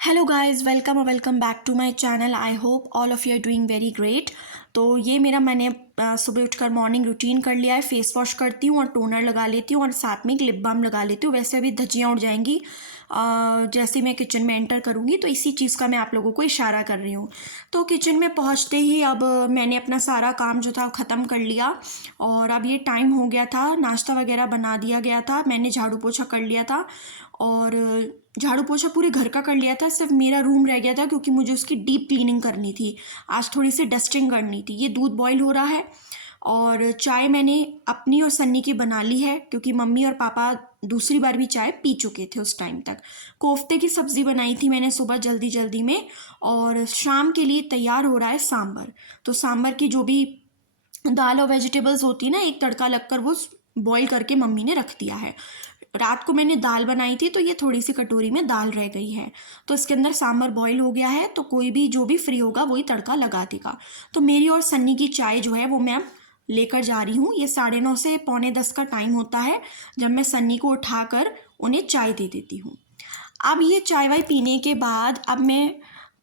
Hello guys, welcome back to my channel. I hope all of you are doing very great. तो ये मैंने सुबह उठकर morning routine कर लिया है। फेस वॉश करती हूँ और टोनर लगा लेती हूँ और साथ में एक लिप बाम लगा लेती हूँ। वैसे अभी धज्जियाँ उड़ जाएंगी जैसे मैं किचन में एंटर करूँगी, तो इसी चीज़ का मैं आप लोगों को इशारा कर रही हूँ। तो किचन में पहुँचते ही अब मैंने अपना सारा काम जो था ख़त्म कर लिया और अब ये टाइम हो गया था, नाश्ता वगैरह बना दिया गया था, मैंने झाड़ू पोछा कर लिया था और झाड़ू पोछा पूरे घर का कर लिया था। सिर्फ मेरा रूम रह गया था क्योंकि मुझे उसकी डीप क्लीनिंग करनी थी। आज थोड़ी सी डस्टिंग करनी थी। ये दूध बॉईल हो रहा है और चाय मैंने अपनी और सन्नी की बना ली है क्योंकि मम्मी और पापा दूसरी बार भी चाय पी चुके थे उस टाइम तक। कोफ्ते की सब्ज़ी बनाई थी मैंने सुबह जल्दी जल्दी में और शाम के लिए तैयार हो रहा है सांभर। तो सांभर की जो भी दाल और वेजिटेबल्स होती है ना, एक तड़का लगकर वो बॉईल करके मम्मी ने रख दिया है। रात को मैंने दाल बनाई थी तो ये थोड़ी सी कटोरी में दाल रह गई है, तो इसके अंदर सांभर बॉईल हो गया है। तो कोई भी जो भी फ्री होगा वही तड़का लगा देगा। तो मेरी और सन्नी की चाय जो है वो मैं अब लेकर जा रही हूँ। ये 9:30 से 9:45 का टाइम होता है जब मैं सन्नी को उठाकर उन्हें चाय दे देती हूँ। अब ये चाय वाय पीने के बाद अब मैं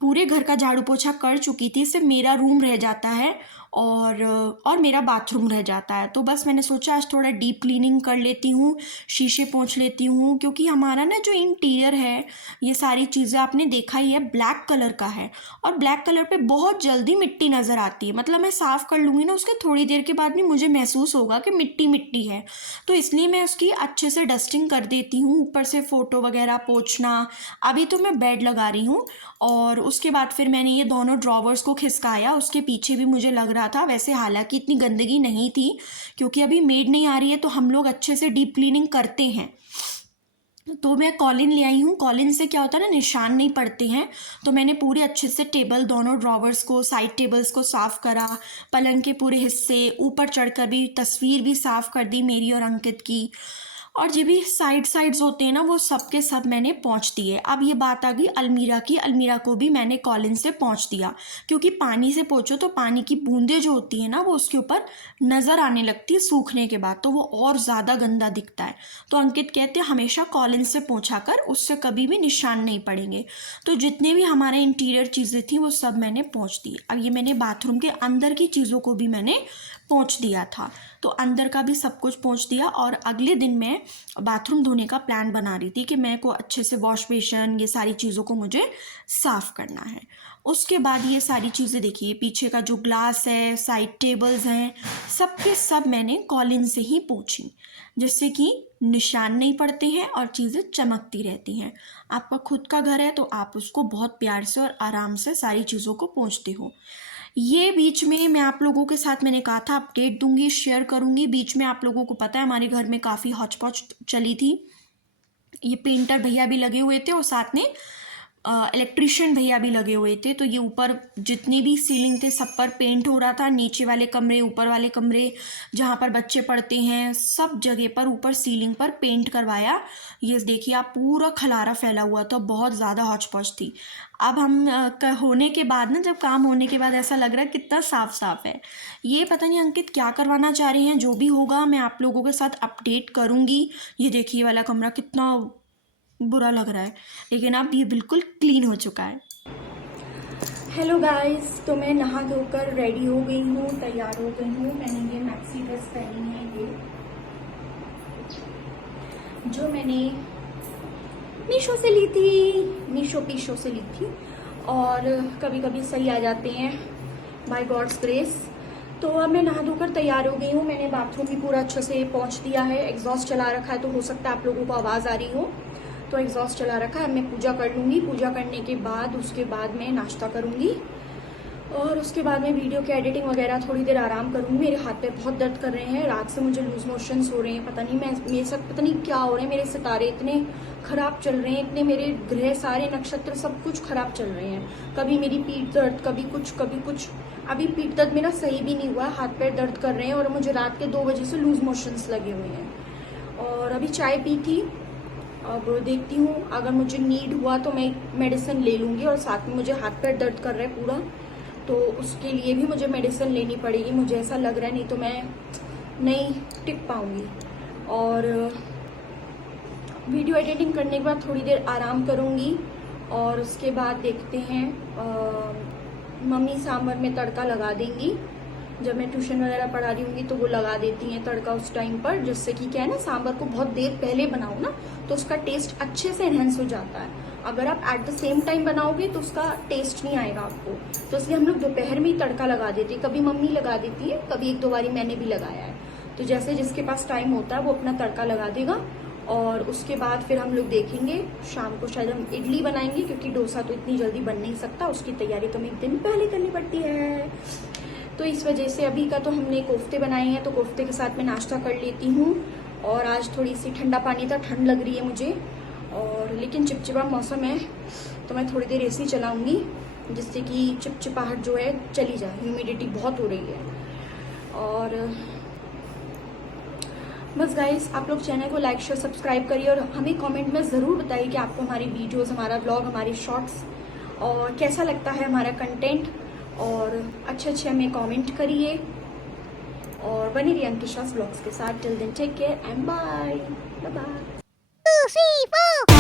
पूरे घर का झाड़ू पोछा कर चुकी थी। सिर्फ मेरा रूम रह जाता है और मेरा बाथरूम रह जाता है। तो बस मैंने सोचा आज थोड़ा डीप क्लीनिंग कर लेती हूँ, शीशे पोंछ लेती हूँ, क्योंकि हमारा ना जो इंटीरियर है, ये सारी चीज़ें आपने देखा ही है, ब्लैक कलर का है और ब्लैक कलर पे बहुत जल्दी मिट्टी नज़र आती है। मतलब मैं साफ़ कर लूँगी ना, उसके थोड़ी देर के बाद भी मुझे महसूस होगा कि मिट्टी मिट्टी है। तो इसलिए मैं उसकी अच्छे से डस्टिंग कर देती हूँ। ऊपर से फ़ोटो वगैरह पोंछना। अभी तो मैं बेड लगा रही हूँ और उसके बाद फिर मैंने ये दोनों ड्रॉवर्स को खिसकाया। उसके पीछे भी मुझे लग रहा था, वैसे हालांकि इतनी गंदगी नहीं थी क्योंकि अभी मेड नहीं आ रही है, तो हम लोग अच्छे से डीप क्लीनिंग करते हैं। तो मैं कॉलिन ले आई हूँ। कॉलिन से क्या होता है ना, निशान नहीं पड़ते हैं। तो मैंने पूरे अच्छे से टेबल, दोनों ड्रॉवर्स को, साइड टेबल्स को साफ़ करा, पलंग के पूरे हिस्से, ऊपर चढ़कर भी तस्वीर भी साफ़ कर दी मेरी और अंकित की। और जो भी साइड्स होते हैं ना, वो सब के सब मैंने पोंछ दिए। अब ये बात आ गई अलमीरा की। अलमीरा को भी मैंने कॉलिन से पोंछ दिया क्योंकि पानी से पोंछो तो पानी की बूंदें जो होती है ना, वो उसके ऊपर नज़र आने लगती है सूखने के बाद, तो वो और ज़्यादा गंदा दिखता है। तो अंकित कहते हैं हमेशा कॉलिन से पोंछा कर, उससे कभी भी निशान नहीं पड़ेंगे। तो जितने भी हमारे इंटीरियर चीज़ें थी वो सब मैंने पोंछ दी। अब ये मैंने बाथरूम के अंदर की चीज़ों को भी मैंने पोंछ दिया था, तो अंदर का भी सब कुछ पोंछ दिया। और अगले दिन मैं बाथरूम धोने का प्लान बना रही थी कि मेरे को अच्छे से वॉश बेसिन, ये सारी चीज़ों को मुझे साफ़ करना है। उसके बाद ये सारी चीज़ें देखिए, पीछे का जो ग्लास है, साइड टेबल्स हैं, सब के सब मैंने कॉलिन से ही पोंछी, जिससे कि निशान नहीं पड़ते हैं और चीज़ें चमकती रहती हैं। आपका खुद का घर है तो आप उसको बहुत प्यार से और आराम से सारी चीज़ों को पोंछते हो। ये बीच में मैं आप लोगों के साथ, मैंने कहा था अपडेट दूंगी, शेयर करूंगी। बीच में आप लोगों को पता है हमारे घर में काफ़ी हौच पौच चली थी। ये पेंटर भैया भी लगे हुए थे और साथ में इलेक्ट्रिशियन भैया भी लगे हुए थे। तो ये ऊपर जितनी भी सीलिंग थे सब पर पेंट हो रहा था। नीचे वाले कमरे, ऊपर वाले कमरे, जहाँ पर बच्चे पढ़ते हैं, सब जगह पर ऊपर सीलिंग पर पेंट करवाया। ये देखिए आप, पूरा खलारा फैला हुआ था, बहुत ज़्यादा हौच पौच थी। अब हम होने के बाद ना, जब काम होने के बाद ऐसा लग रहा है कितना साफ साफ है। ये पता नहीं अंकित क्या करवाना चाह रहे हैं। जो भी होगा मैं आप लोगों के साथ अपडेट करूँगी। ये देखिए वाला कमरा कितना बुरा लग रहा है, लेकिन अब ये बिल्कुल क्लीन हो चुका है। हेलो गाइस, तो मैं नहा धोकर रेडी हो गई हूँ, तैयार हो गई हूँ। मैंने ये मैक्सी ड्रेस पहनी है, ये जो मैंने मीशो से ली थी, पीशो से ली थी, और कभी कभी सही आ जाते हैं बाय गॉड्स ग्रेस। तो अब मैं नहा धोकर तैयार हो गई हूँ। मैंने बाथरूम भी पूरा अच्छे से पोंछ दिया है। एग्जॉस्ट चला रखा है, तो हो सकता है आप लोगों को आवाज़ आ रही हो, तो एग्जॉस्ट चला रखा है। मैं पूजा कर लूँगी। पूजा करने के बाद उसके बाद मैं नाश्ता करूँगी और उसके बाद मैं वीडियो की एडिटिंग वगैरह, थोड़ी देर आराम करूँगी। मेरे हाथ पे बहुत दर्द कर रहे हैं, रात से मुझे लूज मोशंस हो रहे हैं। पता नहीं मेरे साथ पता नहीं क्या हो रहा है। मेरे सितारे इतने खराब चल रहे हैं, इतने मेरे ग्रह, सारे नक्षत्र सब कुछ खराब चल रहे हैं। कभी मेरी पीठ दर्द, कभी कुछ कभी कुछ। अभी पीठ दर्द मेरा सही भी नहीं हुआ, हाथ पैर दर्द कर रहे हैं और मुझे रात के 2 बजे से लूज मोशंस लगे हुए हैं। और अभी चाय पी थी। अब देखती हूँ, अगर मुझे नीड हुआ तो मैं मेडिसिन ले लूँगी। और साथ में मुझे हाथ पैर दर्द कर रहा है पूरा, तो उसके लिए भी मुझे मेडिसिन लेनी पड़ेगी, मुझे ऐसा लग रहा है, नहीं तो मैं नहीं टिक पाऊँगी। और वीडियो एडिटिंग करने के बाद थोड़ी देर आराम करूँगी और उसके बाद देखते हैं मम्मी सांभर में तड़का लगा देंगी। जब मैं ट्यूशन वगैरह पढ़ा रही होंगी तो वो लगा देती हैं तड़का उस टाइम पर, जिससे कि क्या है ना, सांभर को बहुत देर पहले बनाओ ना तो उसका टेस्ट अच्छे से एनहेंस हो जाता है। अगर आप एट द सेम टाइम बनाओगे तो उसका टेस्ट नहीं आएगा आपको। तो इसलिए हम लोग दोपहर में ही तड़का लगा देते हैं। कभी मम्मी लगा देती है, कभी एक दो बारी मैंने भी लगाया है। तो जैसे जिसके पास टाइम होता है वो अपना तड़का लगा देगा। और उसके बाद फिर हम लोग देखेंगे शाम को शायद हम इडली बनाएंगे, क्योंकि डोसा तो इतनी जल्दी बन नहीं सकता, उसकी तैयारी तो हमें एक दिन पहले करनी पड़ती है। तो इस वजह से अभी का तो हमने कोफ्ते बनाए हैं, तो कोफ्ते के साथ मैं नाश्ता कर लेती हूँ। और आज थोड़ी सी ठंडा पानी था, ठंड लग रही है मुझे, और लेकिन चिपचिपा मौसम है तो मैं थोड़ी देर एसी चलाऊंगी, जिससे कि चिपचिपाहट जो है चली जाए। ह्यूमिडिटी बहुत हो रही है। और बस गाइस, आप लोग चैनल को लाइक शेयर सब्सक्राइब करिए और हमें कमेंट में ज़रूर बताइए कि आपको हमारी वीडियोस, हमारा ब्लॉग, हमारे शॉर्ट्स और कैसा लगता है हमारा कंटेंट। और अच्छे हमें कमेंट करिए और बने रहिए अंकिशास ब्लॉग्स के साथ। Till then take care and bye bye. 2, 3, 4